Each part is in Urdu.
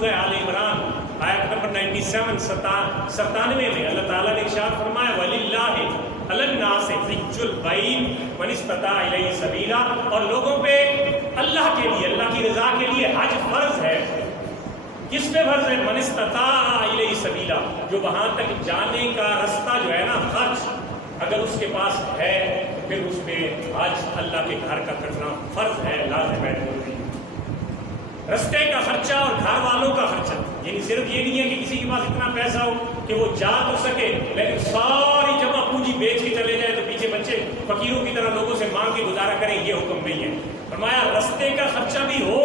سورہ آل عمران آیت نمبر 97 میں اللہ تعالیٰ نے ارشاد فرمایا وَلِلَّهِ عَلَى النَّاسِ حِجُّ الْبَيْتِ مَنِ اسْتَطَاعَ إِلَيْهِ سَبِيلًا، اور لوگوں پہ اللہ کے لیے، اللہ کی رضا کے لیے حج فرض ہے۔ کس پہ فرض ہے؟ مَنِ اسْتَطَاعَ إِلَيْهِ سَبِيلًا، جو وہاں تک جانے کا رستہ جو ہے نا خرچ اگر اس کے پاس ہے تو پھر اس پہ حج اللہ کے گھر کا کرنا فرض ہے، لازم ہے، ضروری ہے۔ رستے کا خرچہ اور گھر والوں کا خرچہ، یعنی صرف یہ نہیں ہے کہ کسی کے پاس اتنا پیسہ ہو کہ وہ جا تو سکے لیکن ساری جمع پونجی بیچ کے چلے جائے تو پیچھے بچے فقیروں کی طرح لوگوں سے مانگ کے گزارا کریں، یہ حکم نہیں ہے۔ فرمایا رستے کا خرچہ بھی ہو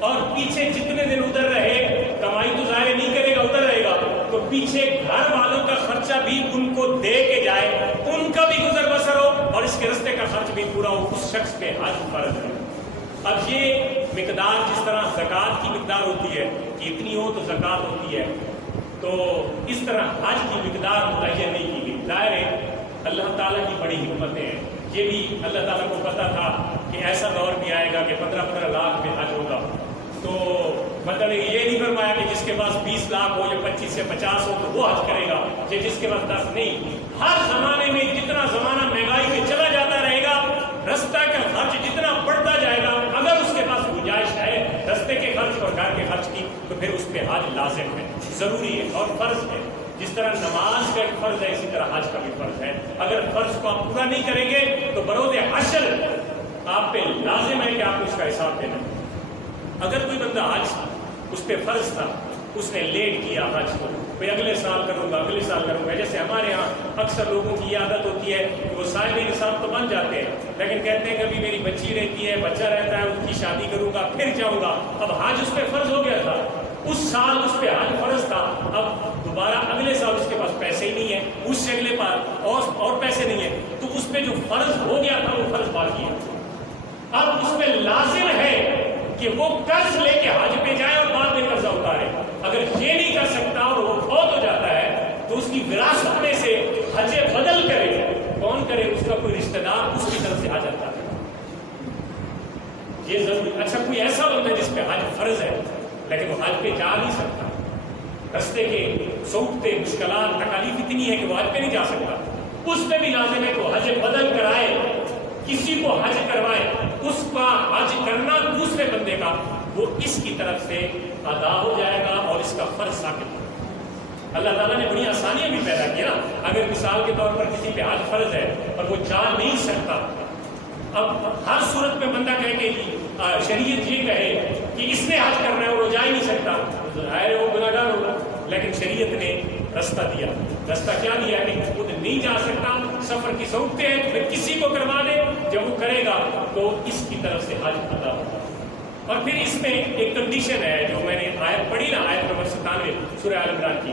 اور پیچھے جتنے دن ادھر رہے، کمائی تو ظاہر نہیں کرے گا، ادھر رہے گا، تو پیچھے گھر والوں کا خرچہ بھی ان کو دے کے جائے، ان کا بھی گزر بسر ہو اور اس کے رستے کا خرچ بھی پورا ہو، اس شخص پہ حج فرض ہے۔ اب یہ مقدار جس طرح زکوٰۃ کی مقدار ہوتی ہے کہ اتنی ہو تو زکوٰۃ ہوتی ہے، تو اس طرح حج کی مقدار متعین نہیں کی گئی۔ ظاہر ہے اللہ تعالیٰ کی بڑی حکمتیں ہیں، یہ بھی اللہ تعالیٰ کو پتہ تھا کہ ایسا دور بھی آئے گا کہ 15 لاکھ میں حج ہوگا، تو مطلب یہ نہیں فرمایا کہ جس کے پاس 20 لاکھ ہو یا 25 سے 50 ہو تو وہ حج کرے گا، یا جس کے پاس 10 نہیں۔ ہر زمانے میں جتنا زمانہ مہنگائی میں چلا جاتا رہے گا، رستہ کا خرچ جتنا بڑھتا جائے گا، اگر اس کے پاس گنجائش ہے رستے کے خرچ اور گھر کے خرچ کی تو پھر اس پہ حج لازم ہے، ضروری ہے اور فرض ہے۔ جس طرح نماز کا ایک فرض ہے اسی طرح حج کا بھی فرض ہے۔ اگر فرض کو آپ پورا نہیں کریں گے تو بروز حشر آپ پہ لازم ہے کہ آپ کو اس کا حساب دینا۔ اگر کوئی بندہ حج اس پہ فرض تھا، اس نے لیٹ کیا حج کو، میں اگلے سال کروں گا، اگلے سال کروں گا، جیسے ہمارے ہاں اکثر لوگوں کی یہ عادت ہوتی ہے کہ وہ صاحب نصاب تو بن جاتے ہیں لیکن کہتے ہیں کہ ابھی میری بچی رہتی ہے، بچہ رہتا ہے، اس کی شادی کروں گا پھر جاؤں گا۔ اب حج اس پہ فرض ہو گیا تھا، اس سال اس پہ حج فرض تھا، اب دوبارہ اگلے سال اس کے پاس پیسے ہی نہیں ہے، اس سے اگلے پاس اور پیسے نہیں ہیں، تو اس پہ جو فرض ہو گیا تھا وہ فرض باقی ہے۔ اب اس پہ لازم ہے کہ وہ قرض لے کے حج پہ جائے اور بعد میں قرضہ اتارے۔ اگر یہ نہیں کر سکتا اور وہ فوت ہو جاتا ہے تو اس کی وراثت میں سے حج بدل کرے، کون کرے؟ اس کا کوئی رشتہ دار اس کی طرف سے حج ادا کرے، یہ ضروری۔ اچھا کوئی ایسا بندہ جس پہ حج فرض ہے لیکن وہ حج پہ جا نہیں سکتا، رستے کے صعوبتیں، مشکلات، تکالیف اتنی ہے کہ وہ حج پہ نہیں جا سکتا، اس پہ بھی لازم ہے کہ وہ حج بدل کرائے، کسی کو حج کروائے، اس کا حج کرنا دوسرے بندے کا وہ اس کی طرف سے ادا ہو جائے گا اور اس کا فرض ثابت ہوگا۔ اللہ تعالیٰ نے بڑی آسانیاں بھی پیدا کی نا۔ اگر مثال کے طور پر کسی پہ حج فرض ہے اور وہ جا نہیں سکتا، اب ہر صورت میں بندہ کہے کہ شریعت یہ کہے کہ اس نے حج کرنا ہے اور وہ جا ہی نہیں سکتا، ظاہر ہے وہ گناہگار ہوگا، لیکن شریعت نے رستہ دیا۔ رستہ کیا دیا کہ خود نہیں جا سکتا، سفر کی صعوبتیں ہیں، پھر کسی کو کروا دے، جب وہ کرے گا تو اس کی طرف سے حج ادا ہوگا۔ اور پھر اس میں ایک کنڈیشن ہے جو میں نے آیت پڑھی نا، آیت نمبر 97 سورہ آل عمران کی،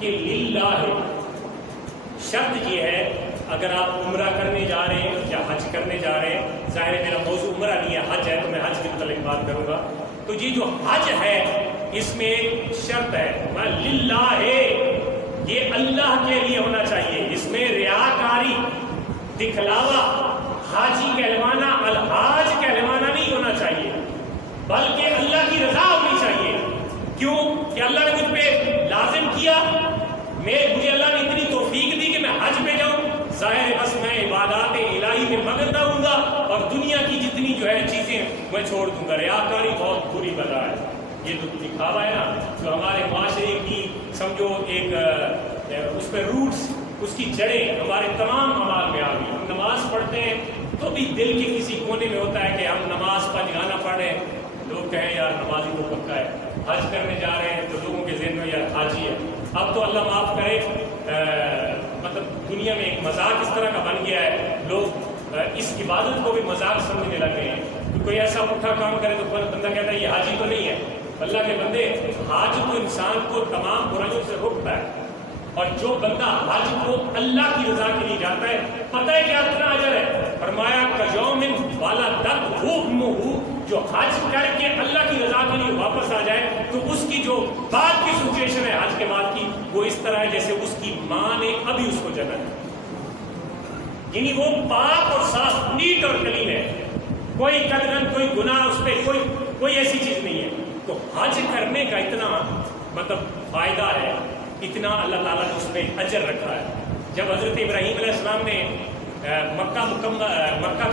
کہ للہ، شرط یہ ہے اگر آپ عمرہ کرنے جا رہے ہیں یا حج کرنے جا رہے ہیں، ظاہر میرا موضوع عمرہ نہیں ہے، حج ہے تو میں حج کے متعلق بات کروں گا، تو یہ جو حج ہے اس میں ایک شرط ہے، للہ ہے، یہ اللہ کے لیے ہونا چاہیے، اس میں ریاکاری، دکھلاوا، حاجی کہلوانا، الحاج کہلوانا نہیں ہونا چاہیے، بلکہ اللہ کی رضا ہونی چاہیے۔ کیوں کہ اللہ نے مجھ پہ لازم کیا، مجھے اللہ نے اتنی توفیق دی کہ میں حج پہ جاؤں، ظاہر ہے بس میں عبادات الہی میں مگن رہوں گا اور دنیا کی جتنی جو ہے چیزیں میں چھوڑ دوں گا۔ ریاکاری بہت بری بلا ہے، یہ جو دکھاوا ہے نا، جو ہمارے معاشرے کی سمجھو ایک اس پہ روٹس، اس کی جڑیں ہمارے تمام اعمال میں آ گئی۔ ہم نماز پڑھتے ہیں تو بھی دل کے کسی کونے میں ہوتا ہے کہ ہم نماز پنج گانا پڑھ رہے ہیں، لوگ کہیں یار نمازی تو پکا ہے، حج کرنے جا رہے ہیں تو لوگوں کے ذہن میں یار حاجی ہے۔ اب تو اللہ معاف کرے، مطلب دنیا میں ایک مذاق اس طرح کا بن گیا ہے، لوگ اس عبادت کو بھی مذاق سمجھنے لگے ہیں، تو کوئی ایسا پٹھا کام کرے تو بندہ کہتا ہے یہ حاجی تو نہیں ہے۔ اللہ کے بندے، حج تو انسان کو تمام برائیوں سے روکتا ہے، اور جو بندہ حج کو اللہ کی رضا کے لیے جاتا ہے، پتہ ہے کیا اتنا اجر ہے؟ فرمایا کیوم ولدتہ امہ، جو حج کر کے اللہ کی رضا کے لیے واپس آ جائے تو اس کی جو بعد کی سچویشن ہے حج کے بعد کی، وہ اس طرح ہے جیسے اس کی ماں نے ابھی اس کو جنا ہے، یعنی وہ پاک اور صاف، نیٹ اور کلین ہے، کوئی قدرن، کوئی گناہ اس پہ، کوئی ایسی چیز نہیں ہے۔ تو حج کرنے کا اتنا مطلب فائدہ ہے، اتنا اللہ تعالیٰ نے اس میں اجر رکھا ہے۔ جب حضرت ابراہیم علیہ السلام نے مکہ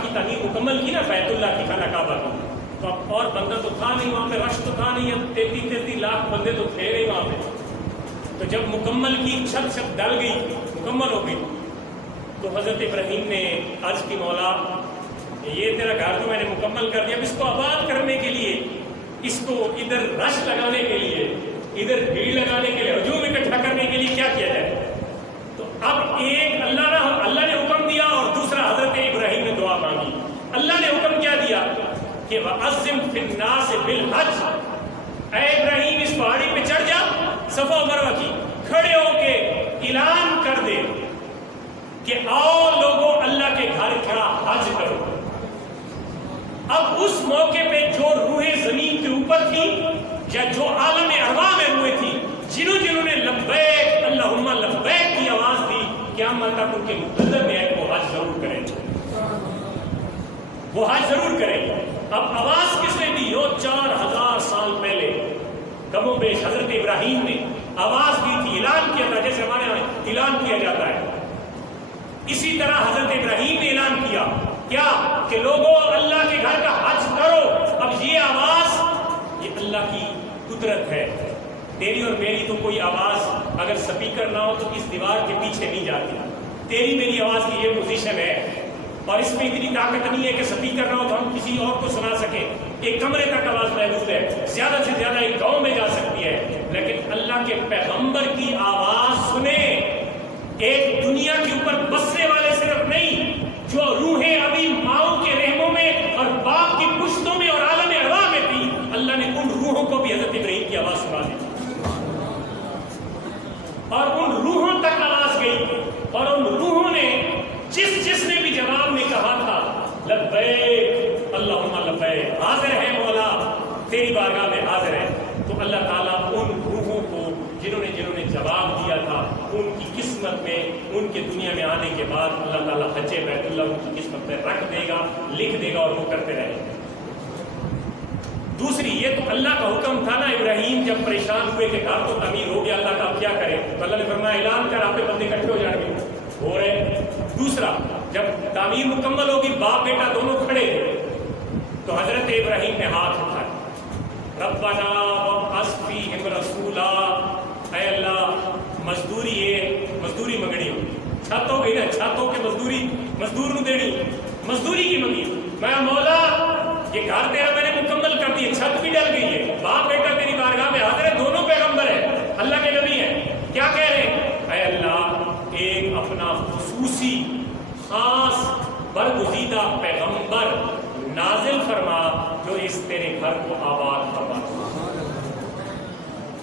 کی تعمیر مکمل کی نا، بیت اللہ کی، خانہ کعبہ کی، تو اب اور بندہ تو تھا نہیں وہاں پہ، رش تو تھا نہیں، اب 33 لاکھ بندے تو تھے نہیں وہاں پہ۔ تو جب مکمل کی، چھت ڈل گئی، مکمل ہو گئی، تو حضرت ابراہیم نے عرض کی مولا یہ تیرا گھر تو میں نے مکمل کر دیا، اب اس کو آباد کرنے کے لیے، اس کو ادھر رش لگانے کے لیے، ادھر بھیڑ لگانے کے لیے، ہجوم اکٹھا کرنے کے لیے کیا کیا جائے؟ تو اب ایک اللہ نے حکم دیا اور دوسرا حضرت ابراہیم نے دعا مانگی۔ اللہ نے حکم کیا دیا کہ وَأَذِّن فِي النَّاسِ بِالْحَجِّ، اے ابراہیم اس پہاڑی پہ چڑھ جا، صفا و مروہ کی، کھڑے ہو کے اعلان کر دے کہ آؤ لوگوں اللہ کے گھر کا حج کرو۔ اب اس موقع پہ جو روحیں زمین کے اوپر تھی یا جو عالم ارواح میں روحیں تھی، جنہوں نے لبیک اللہم لبیک کی آواز دی، قیامت تک ان کے مقدر میں ہے کہ وہ حج ضرور کریں، وہ حج ضرور کریں۔ اب آواز کس نے دی؟ وہ 4000 سال پہلے کم و بیش حضرت ابراہیم نے آواز دی تھی، اعلان کیا تھا، جیسے ہمارے یہاں اعلان کیا جاتا ہے، اسی طرح حضرت ابراہیم نے اعلان کیا کیا کہ لوگوں اللہ کے گھر کا حج کرو۔ اب یہ آواز، یہ اللہ کی قدرت ہے، تیری اور میری تو کوئی آواز اگر سپیکر نہ ہو تو اس دیوار کے پیچھے نہیں جاتی، تیری میری آواز کی یہ پوزیشن ہے، اور اس میں اتنی طاقت نہیں ہے کہ سپیکر نہ ہو تو ہم کسی اور کو سنا سکیں، ایک کمرے تک آواز محدود ہے، زیادہ سے زیادہ ایک گاؤں میں جا سکتی ہے، لیکن اللہ کے پیغمبر کی آواز سنیں، ایک دنیا کے اوپر بسنے والے صرف نہیں، جو روحیں ابھی ماؤں کے رحموں میں اور باپ کی پشتوں میں اور عالم ارواح میں تھی، اللہ نے ان روحوں کو بھی حضرت ابراہیم کی آواز سنا دی، اور ان روحوں تک آواز گئی، اور ان روحوں نے جس نے بھی جواب میں کہا تھا لبیک اللہم لبیک، حاضر ہے مولا تیری بارگاہ میں حاضر ہے، تو اللہ تعالیٰ ان روحوں کو جنہوں نے جواب دیا تھا، ان کی قسمت میں، ان کے دنیا میں آنے کے بعد اللہ تعالیٰ حج بیت اللہ ان کی قسمت میں رکھ دے گا، لکھ دے گا، اور وہ کرتے رہیں گے۔ دوسری، یہ تو اللہ کا حکم تھا نا، ابراہیم جب پریشان ہوئے کہ گھر تو تعمیر ہو گیا، اللہ کا اب کیا کرے، تو اللہ نے فرمایا اعلان کر، آپ کے بندے اکٹھے ہو جائیں گے، ہو رہے۔ دوسرا، جب تعمیر مکمل ہوگی، باپ بیٹا دونوں کھڑے تھے، تو حضرت ابراہیم نے ہاتھ اٹھائے، ربنا وابعث فیہم رسولا، اے اللہ مزدوری منگنی ہو، چھت ہو گئی نا، چھت ہو کے مزدور نو دینی، مزدوری کی منگی، میں مولا یہ گھر تیرا میں نے مکمل کر دی، چھت بھی ڈل گئی ہے، باپ بیٹا تیری بارگاہ میں حاضر ہے، دونوں پیغمبر ہیں، اللہ کے نبی ہیں، کیا کہہ رہے ہیں؟ اے اللہ ایک اپنا خصوصی خاص برگزیدہ پیغمبر نازل فرما جو اس تیرے گھر کو آباد فرما۔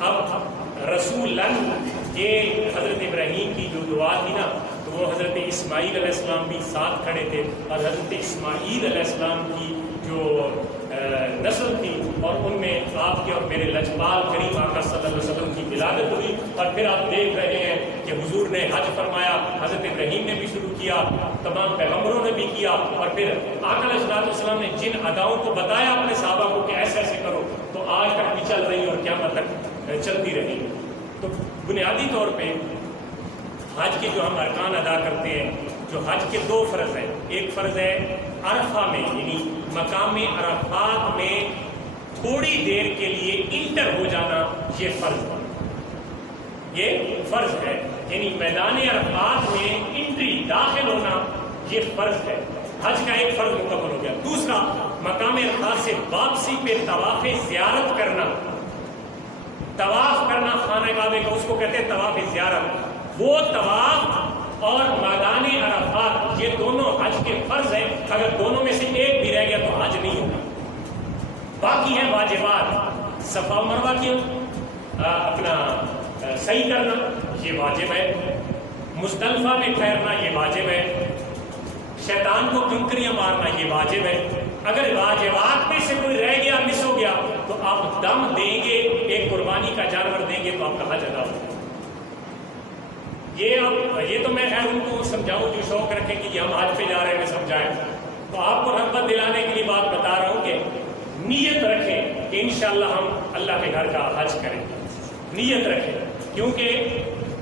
اب رسولن، یہ حضرت ابراہیم کی جو دعا تھی نا، تو وہ حضرت اسماعیل علیہ السلام بھی ساتھ کھڑے تھے، اور حضرت اسماعیل علیہ السلام کی جو نسل تھی، اور ان میں آپ کے اور میرے لجپال کریم آقا صلی اللہ علیہ وسلم کی ولادت ہوئی، اور پھر آپ دیکھ رہے ہیں کہ حضور نے حج فرمایا، حضرت ابراہیم نے بھی شروع کیا، تمام پیغمبروں نے بھی کیا، اور پھر آقا علیہ السلام نے جن اداؤں کو بتایا اپنے صحابہ کو کہ ایسے ایسے کرو، تو آج تک بھی چل رہی اور قیامت تک چلتی رہی۔ تو بنیادی طور پہ حج کے جو ہم ارکان ادا کرتے ہیں، جو حج کے دو فرض ہیں، ایک فرض ہے عرفہ میں، یعنی مقام عرفات میں تھوڑی دیر کے لیے انٹر ہو جانا، یہ فرض ہے، یہ فرض ہے، یعنی میدان عرفات میں انٹری، داخل ہونا، یہ فرض ہے، حج کا ایک فرض مکمل ہو گیا۔ دوسرا، مقام عرفات سے واپسی پہ طواف زیارت کرنا، طواف کرنا خانہ کعبے کا، اس کو کہتے ہیں طواف زیارت، وہ طواف اور میدان عرفات یہ دونوں حج کے فرض ہیں، اگر دونوں میں سے ایک بھی رہ گیا تو حج نہیں ہوگا۔ باقی ہیں واجبات، صفا و مروہ کی اپنا صحیح کرنا، یہ واجب ہے، مزدلفہ میں ٹھہرنا، یہ واجب ہے، شیطان کو کنکریاں مارنا، یہ واجب ہے۔ اگر واجبات میں سے کوئی رہ گیا، مس ہو گیا، تو آپ دم دیں گے، ایک قربانی کا جانور دیں گے تو آپ کا حج ادا ہوگا۔ یہ تو میں خیر ان کو سمجھاؤں جو شوق رکھیں کہ ہم حج پہ جا رہے ہیں سمجھائیں، تو آپ کو رغبت دلانے کے لیے بات بتا رہا ہوں کہ نیت رکھیں کہ انشاءاللہ ہم اللہ کے گھر کا حج کریں۔ نیت رکھے، کیونکہ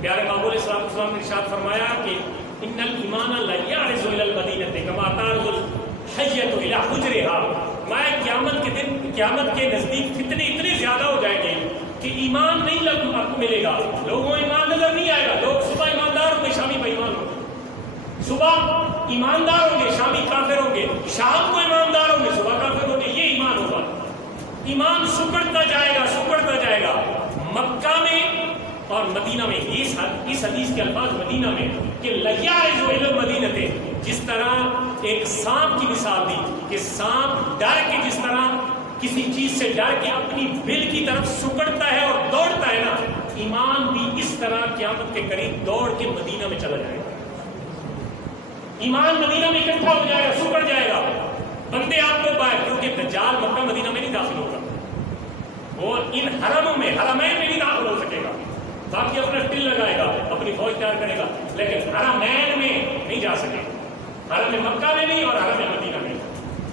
پیارے محبوب علیہ السلام نے ارشاد فرمایا کہ ان الایمان لا یعرض الی المدینہ کما تعرض الحیۃ الی حجرها، میں قیامت کے دن، قیامت کے نزدیک فتنے اتنے زیادہ ہو جائیں گے کہ ایمان نہیں آپ کو ملے گا، لوگوں ایمان نظر نہیں آئے گا، لوگ صبح ایماندار ہوں گے شامی بے ایمان ہوں گے، صبح ایماندار ہوں گے شامی کافر ہوں گے، شام کو ایماندار ہوں گے صبح کافر ہوں گے، یہ ایمان ہوگا۔ ایمان سکڑتا جائے گا، سکڑتا جائے گا۔ مکہ میں اور مدینہ میں، اس حدیث کے الفاظ مدینہ میں کہ لیعرض الی المدینہ، جس طرح ایک سانپ کی مثال دی کہ سانپ ڈر کے جس طرح کسی چیز سے ڈر کے اپنی بل کی طرف سکڑتا ہے اور دوڑتا ہے نا، ایمان بھی اس طرح قیامت کے قریب دوڑ کے مدینہ میں چلا جائے گا۔ ایمان مدینہ میں اکٹھا ہو جائے گا، سکڑ جائے گا، بندے آپ کو باہر، کیونکہ دجال مکہ مدینہ میں نہیں داخل ہوگا، وہ ان حرموں میں، حرمین میں نہیں داخل ہو سکے گا، باقی اپنا ٹل لگائے گا، اپنی فوج تیار کرے گا، لیکن حرمین میں نہیں جا سکے، حرم مکہ میں نہیں اور حرم مدینہ میں۔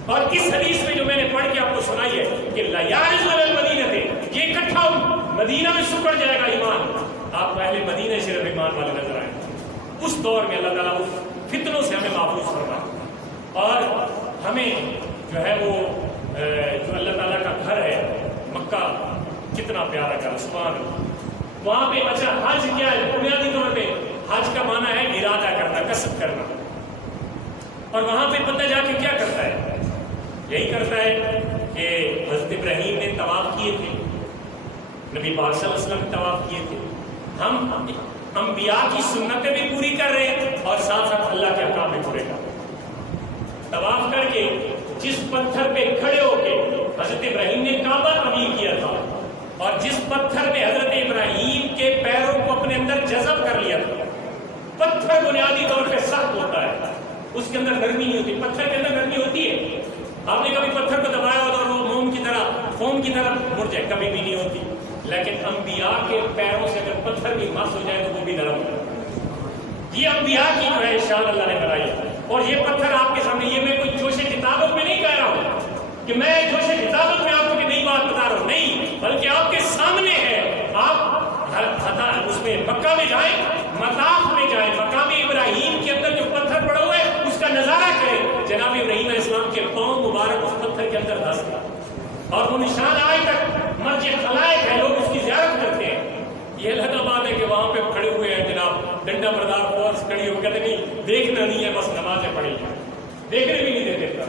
اور اس حدیث میں جو میں نے پڑھ کے آپ کو سنائی ہے کہ لا یعرض الی المدینہ، یہ اکٹھا مدینہ میں سکڑ جائے گا ایمان، آپ پہلے مدینہ سے صرف ایمان والے نظر آئیں۔ اس دور میں اللہ تعالیٰ اس فتنوں سے ہمیں محفوظ فرمائے، اور ہمیں جو ہے وہ جو اللہ تعالیٰ کا گھر ہے مکہ، کتنا پیارا گھر، سبحان اللہ، وہاں پہ اچھا حج کیا ہے؟ بنیادی طور پہ حج کا معنی ہے ارادہ کرنا، قصد کرنا، اور وہاں پہ بندہ جا کے کیا کرتا ہے؟ یہی کرتا ہے کہ حضرت ابراہیم نے طواف کیے تھے، نبی پاک صلی اللہ علیہ وسلم نے طواف کیے تھے، ہم انبیاء کی سنتیں بھی پوری کر رہے ہیں اور ساتھ ساتھ اللہ کے احکام بھی پورے کر رہے ہیں۔ طواف کر کے جس پتھر پہ کھڑے ہو کے حضرت ابراہیم نے کعبہ تعمیر کیا تھا، اور جس پتھر نے حضرت ابراہیم کے پیروں کو اپنے اندر جذب کر لیا تھا، پتھر بنیادی طور پہ سخت ہوتا ہے، اس کے اندر نرمی نہیں ہوتی، پتھر کے اندر نرمی ہوتی ہے؟ آپ نے کبھی پتھر کو دبایا ہوتا اور وہ موم کی طرح، فوم کی طرح مڑ جائے؟ کبھی بھی نہیں ہوتی۔ لیکن انبیاء کے پیروں سے اگر پتھر بھی مس ہو جائے تو وہ بھی نرم ہوتا ہے۔ یہ انبیاء کی جو ہے شان اللہ نے بنائی ہے، اور یہ پتھر آپ کے سامنے، یہ میں کوئی جوش کتابت میں نہیں کہہ رہا ہوں کہ میں جوش کتابت میں آپ کو کہ نئی بات بتا رہا ہوں، نہیں، بلکہ آپ کے سامنے ہے۔ آپ اس میں مکہ میں جائیں، مطاف میں جائیں، مقام ابراہیم کے اندر جو پتھر پڑا ہوا ہے اس کا نظارہ کریں، جناب ابراہیم علیہ السلام کے پاؤں مبارک اس پتھر کے اندر دھس گیا، اور وہ نشان آج تک مسجد خلائق ہے، لوگ اس کی زیارت کرتے ہیں۔ یہ الگ بات ہے کہ وہاں پہ کھڑے ہوئے ہیں جناب ڈنڈا بردار فورس کھڑی ہو، کہتے نہیں دیکھنا نہیں ہے، بس نمازیں پڑھی ہیں، دیکھنے بھی نہیں دیتے،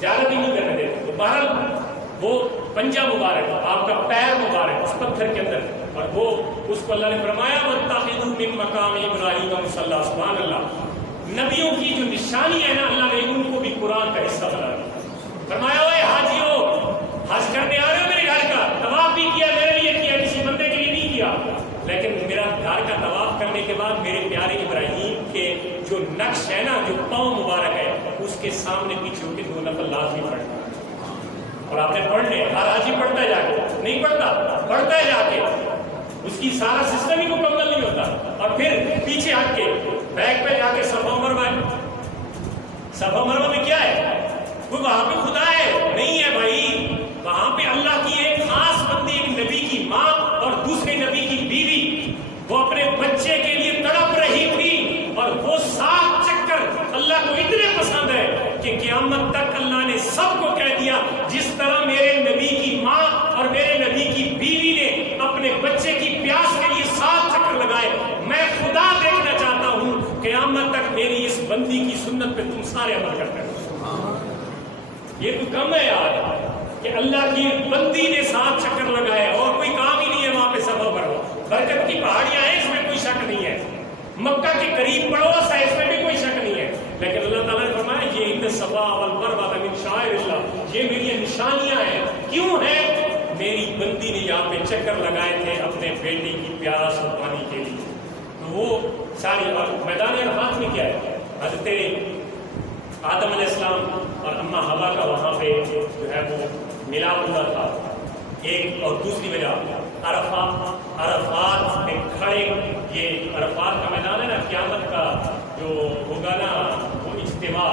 زیارت ہی نہیں کرنے دیتے۔ تو بہرحال وہ پنجہ مبارک، آپ کا پیر مبارک اس پتھر کے اندر، اور وہ اس کو اللہ نے فرمایا وَاتَّخِذُوا مِن مَّقَامِ إِبْرَاهِيمَ مُصَلًّى، سبحان اللہ۔ نبیوں کی جو نشانی ہے نا، اللہ نے ان کو بھی قرآن کا حصہ بنا دیا، فرمایا اوے حاجیوں، حج کرنے آ رہے ہو میرے گھر کا، طواف بھی کیا میرے لیے کیا، کسی بندے کے لیے نہیں کیا، لیکن میرا گھر کا طواف کرنے کے بعد میرے پیارے ابراہیم کے جو نقش ہے نا، جو پاؤں مبارک ہے، اس کے سامنے پیچھے ہو کے 2 نفل لازمی پڑھنا، اور آپ نے پڑھ لے، ہر حاجی پڑھتا ہے جا کے، نہیں پڑھتا، پڑھتا ہے جا کے، اس کی سارا سسٹم ہی مکمل نہیں ہوتا، اور پھر پیچھے ہٹ کے بیک پہ جا کے صفا مروا ہے، صفا مروا میں کیا ہے؟ وہ وہاں پہ خدا ہے؟ نہیں ہے بھائی، وہاں پہ اللہ کی ایک خاص بندی، ایک نبی کی ماں اور دوسرے نبی کی بیوی، وہ اپنے بچے کے لیے تڑپ رہی تھی، اور وہ 7 چکر اللہ کو اتنے پسند ہے کہ قیامت تک اللہ نے سب کو کہہ دیا، جس طرح میرے نبی کی ماں اور میرے نبی کی بیوی نے اپنے بچے کی پیاس کے لیے 7 چکر لگائے، میں خدا دیکھنا چاہتا ہوں قیامت تک میری اس بندی کی سنت پہ تم سارے عمل کرتے ہو۔ یہ تو کم ہے یار کہ اللہ کی بندی نے 7 چکر لگائے، اور کوئی کام ہی نہیں ہے وہاں پہ سفر پر، برکت کی پہاڑیاں ہیں، اس میں کوئی شک نہیں ہے، مکہ کے قریب پڑوس ہے، اس میں بھی کوئی شک نہیں ہے، لیکن اللہ تعالیٰ نے فرمایا یہ ان صفا والمروہ من شعائر اللہ، یہ میری نشانیاں ہیں۔ کیوں ہیں؟ میری بندی نے یہاں پہ چکر لگائے تھے اپنے بیٹے کی پیاس اور پانی کے لیے، تو وہ ساری میدان عرفات میں کیا ہے؟ حضرت آدم علیہ السلام اور اماں حوا کا وہاں پہ جو ہے وہ ملاپ ہوا تھا، ایک اور دوسری وجہ عرفات میں کھڑے، یہ عرفات کا میدان ہے نا، قیامت کا جو ہوگا نا وہ اجتماع،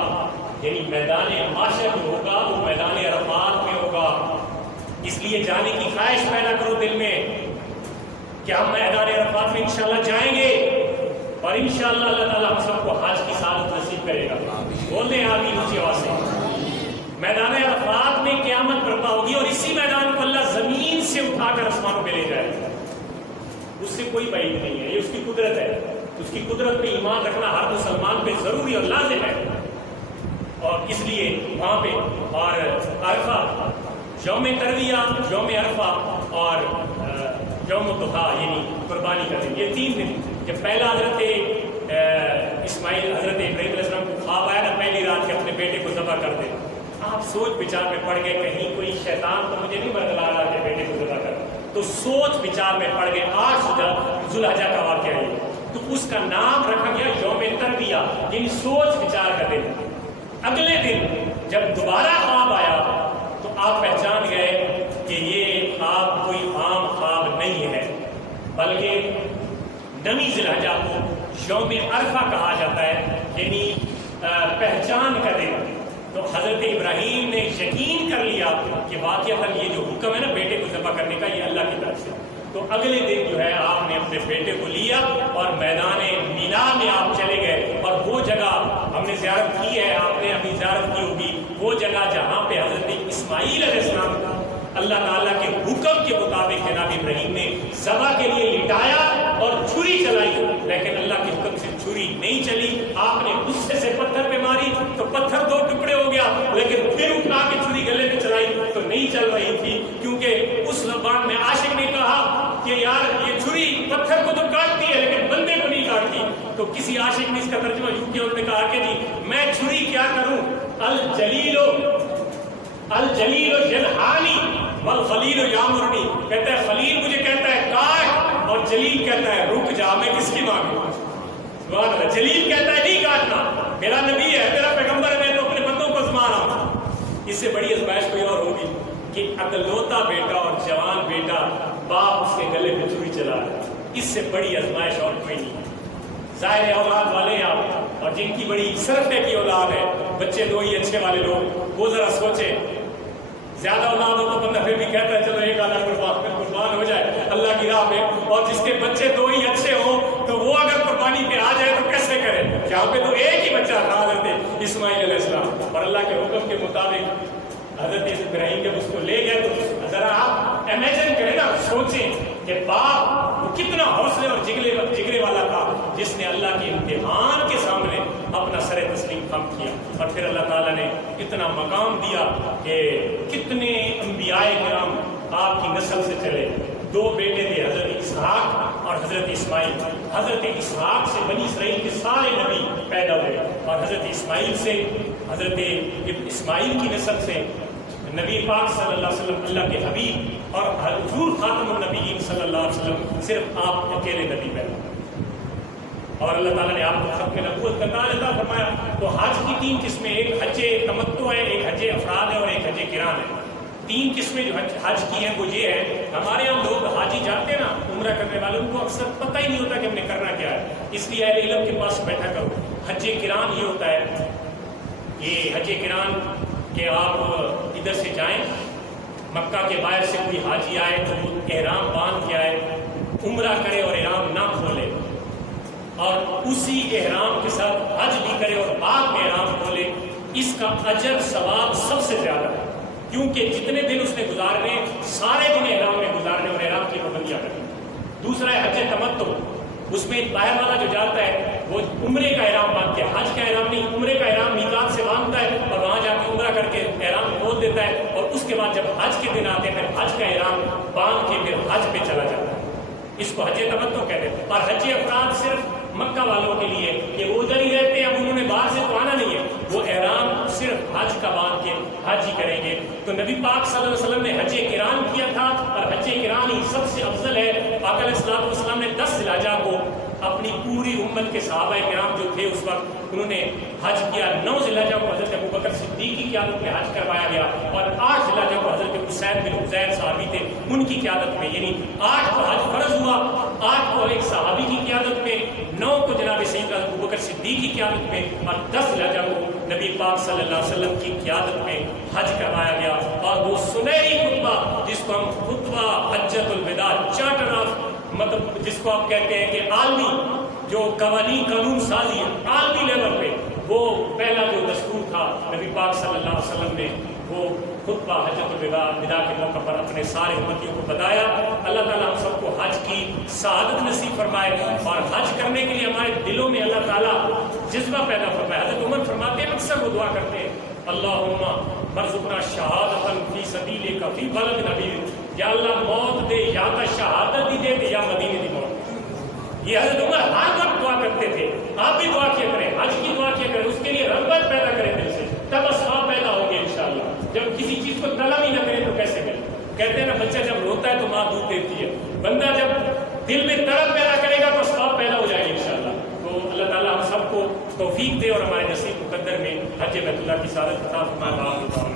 یعنی میدان معاشر جو ہوگا وہ میدان عرفات میں ہوگا، اس لیے جانے کی خواہش پیدا کرو دل میں، کہ ہم میدان عرفات میں انشاءاللہ جائیں گے اور انشاءاللہ اللہ تعالیٰ ہم سب کو حج کی سعادت نصیب کرے گا. بولتے ہیں آمین اونچی آواز سے. میدان عرفات میں قیامت برپا ہوگی اور اسی میدان کو اللہ زمین سے اٹھا کر آسمانوں پہ لے جائے گا. اس سے کوئی بعید نہیں ہے, یہ اس کی قدرت ہے. اس کی قدرت پہ ایمان رکھنا ہر مسلمان پہ ضروری اور لازم ہے. اور اس لیے وہاں پہ اور عرفہ, یوم ترویہ, یوم عرفہ اور یوم الضحیٰ یعنی قربانی کا دن, یہ 3 دن. جب پہلا حضرت اسماعیل حضرت ابراہیم علیہ السلام کو خواب آیا نا پہلی رات کے اپنے بیٹے کو ذبح کر دے, آپ سوچ بچار میں پڑ گئے کہیں کوئی شیطان تو مجھے نہیں بدلا رہا کہ بیٹے کو ذبح کر, تو سوچ بچار میں پڑ گئے. 8 ذوالحجہ کا واقعہ ہے, تو اس کا نام رکھا گیا یوم ترویہ یعنی سوچ بچار کا دن. اگلے دن جب دوبارہ خواب آیا تو آپ پہچان گئے کہ یہ خواب کوئی عام خواب نہیں ہے, بلکہ 9 ذوالحجہ کو یوم عرفہ کہا جاتا ہے, یعنی پہچان کا دن. تو حضرت ابراہیم نے یقین کر لیا کہ واقعتاً یہ جو حکم ہے نا بیٹے کو ذبح کرنے کا, یہ اللہ کی طرف سے. تو اگلے دن جو ہے آپ نے اپنے بیٹے کو لیا اور میدان مینا میں آپ چلے گئے, اور وہ جگہ ہم نے زیارت کی ہے, آپ نے ابھی زیارت کی ہوگی, وہ جگہ جہاں پہ حضرت اسماعیل علیہ السلام کو اللہ تعالیٰ کے حکم کے مطابق جناب ابراہیم نے ذبح کے لیے لٹایا اور چھری چلائی, لیکن اللہ کے حکم سے چھری نہیں چلی. آپ نے غصے سے پتھر پہ ماری تو پتھر 2 ٹکڑے ہو گیا, لیکن پھر اٹھا کے چھری گلے میں چلائی تو نہیں چل رہی تھی, کیونکہ اس زبان میں عاشق نے کہا کہ یار یہ چھری پتھر کو تو کاٹتی ہے لیکن بندے کو نہیں کاٹتی. تو کسی عاشق نے اس کا ترجمہ یوں کیا, انہوں نے کہا کہ جی میں چھری کیا کروں, الجلیل ینہانی والخلیل یامرنی, کہتا ہے خلیل مجھے کہتا ہے کاٹ اور جلیل کہتا ہے رک جا, میں کس کی مانگوں. سبحان اللہ. جلیل کہتا ہے نہیں کاٹنا, میرا نبی ہے, میرا پیغمبر ہے, میں تو اپنے بندوں کو آزما رہا ہوں. اس سے بڑی آزمائش کوئی اور ہوگی کہ اکلوتا بیٹا اور جوان بیٹا, باپ اس کے گلے پہ چھری چلا رہا ہے, اس سے بڑی آزمائش اور کوئی نہیں. ظاہر اولاد والے ہیں آپ, اور جن کی بڑی صرفے کی اولاد ہے, بچے 2 ہی اچھے والے لوگ, وہ ذرا سوچیں. زیادہ اولاد ہو تو بندہ پھر بھی کہتا ہے چلو ایک آدھا قربان ہو جائے اللہ کی راہ میں, اور جس کے بچے 2 ہی اچھے ہوں تو وہ اگر قربانی پہ آ جائے تو کیسے کرے. یہاں پہ تو ایک ہی بچہ تھا حضرت اسماعیل علیہ السلام, اور اللہ کے حکم کے مطابق حضرت ابراہیم جب اس کو لے گئے تو ذرا آپ امیجن کریں نا, سوچیں کہ باپ وہ کتنا حوصلے اور جگرے والا تھا جس نے اللہ کے امتحان کے سامنے اپنا سر تسلیم خم کیا, اور پھر اللہ تعالیٰ نے اتنا مقام دیا کہ کتنے انبیاء کرام آپ کی نسل سے چلے. 2 بیٹے تھے, حضرت اسحاق اور حضرت اسماعیل. حضرت اسحاق سے بنی اسرائیل کے سارے نبی پیدا ہوئے, اور حضرت اسماعیل سے حضرت اسماعیل کی نسل سے نبی پاک صلی اللہ علیہ وسلم اللہ کے حبیب اور حضور خاتم النبیین صلی اللہ علیہ وسلم صرف آپ اکیلے نبی پیدا, اور اللہ تعالیٰ نے آپ کو ختم نبوت کا تاج عطا فرمایا. تو حج کی 3 قسمیں, ایک حج تمتع ہے, ایک حج افراد ہے, اور ایک حج قران ہے. 3 قسمیں جو حج کی ہیں وہ یہ ہے. ہمارے یہاں لوگ حاجی جاتے ہیں نا عمرہ کرنے والے, ان کو اکثر پتہ ہی نہیں ہوتا کہ ہم نے کرنا کیا ہے, اس لیے اہل علم کے پاس بیٹھا کرو. حج قران یہ ہوتا ہے, یہ حج قران کہ آپ ادھر سے جائیں, مکہ کے باہر سے کوئی حاجی آئے تو وہ احرام باندھ کے آئے, عمرہ کرے اور احرام نہ کھولے, اور اسی احرام کے ساتھ حج بھی کرے اور بعد میں احرام کھولے. اس کا اجر ثواب سب سے زیادہ ہے, کیونکہ جتنے دن اس نے گزارنے سارے دن احرام میں گزارنے اور احرام کی پابندیاں کرنی. دوسرا ہے حج تمتع, اس میں باہر والا جو جاتا ہے وہ عمرے کا احرام باندھتا ہے, حج کا احرام نہیں, عمرے کا احرام میقات سے باندھتا ہے اور وہاں جا کے عمرہ کر کے احرام کھول دیتا ہے, اور اس کے بعد جب حج کے دن آتے ہیں پھر حج کا احرام باندھ کے پھر حج پہ چلا جاتا ہے. اس کو حج تمتع کہتے ہیں. اور حج افراد صرف مکہ والوں کے لیے کہ وہ ادھر ہی رہتے ہیں, اب انہوں نے باہر سے تو آنا نہیں ہے, وہ احرام صرف حج کا باندھ کے حج ہی کریں گے. تو نبی پاک صلی اللہ علیہ وسلم نے حج قران کیا تھا, اور حج قران ہی سب سے افضل ہے. پاک علیہ الصلوۃ والسلام نے 10 ذوالحجہ کو اپنی پوری امت کے صحابہ کرام جو تھے اس وقت انہوں نے حج کیا. 9 ذوالحجہ کو حضرت ابوبکر صدیق کی قیادت میں حج کروایا گیا, اور 8 ذوالحجہ کو حضرت اسید بن حضیر صحابی تھے ان کی قیادت میں, یعنی 8 کو حج فرض ہوا, 8 کو ایک صحابی کی قیادت میں, 9 کو جناب سیدنا ابوبکر صدیق کی قیادت میں, اور 10 ذوالحجہ کو نبی پاک صلی اللہ علیہ وسلم کی قیادت میں حج کروایا گیا. اور وہ سنہری خطبہ جس کو ہم خطبہ حجۃ الوداع, چارٹر آف مطلب جس کو آپ کہتے ہیں کہ عالمی جو قوانین قانون سازی ہے عالمی لیول پہ، وہ پہلا جو دستور تھا نبی پاک صلی اللہ علیہ وسلم نے وہ خطبہ حجۃ الوداع کے موقع پر اپنے سارے امتیوں کو بتایا۔ اللہ تعالیٰ ہم سب کو حج کی سعادت نصیب فرمائے، اور حج کرنے کے لیے ہمارے دلوں میں اللہ تعالیٰ جذبہ پیدا فرمائے۔ حضرت عمر فرماتے ہیں، اکثر وہ دعا کرتے ہیں، اللہم مرزقنا شہادۃ فی سبیلک فی بلد حبیبک، یا اللہ موت دے، یا تو شہادت بھی دے دے یا مدینے دی موت۔ یہ حضرت عمر ہر وقت دعا کرتے تھے، آپ بھی دعا کیا کریں، حج کی دعا کیا کریں، اس کے لیے رغبت پیدا کریں دل سے، تب اسباب پیدا ہوں گے انشاءاللہ۔ جب کسی چیز کو طلب ہی نہ کریں تو کیسے ملے؟ کہتے ہیں نا، بچہ جب روتا ہے تو ماں دودھ دیتی ہے، بندہ جب دل میں طلب پیدا کرے گا تو اسباب پیدا ہو جائیں گے انشاءاللہ۔ تو اللہ تعالیٰ ہم سب کو توفیق دے اور ہمارے نصیب مقدر میں حج بیت اللہ کی سعادت عطا فرمائے۔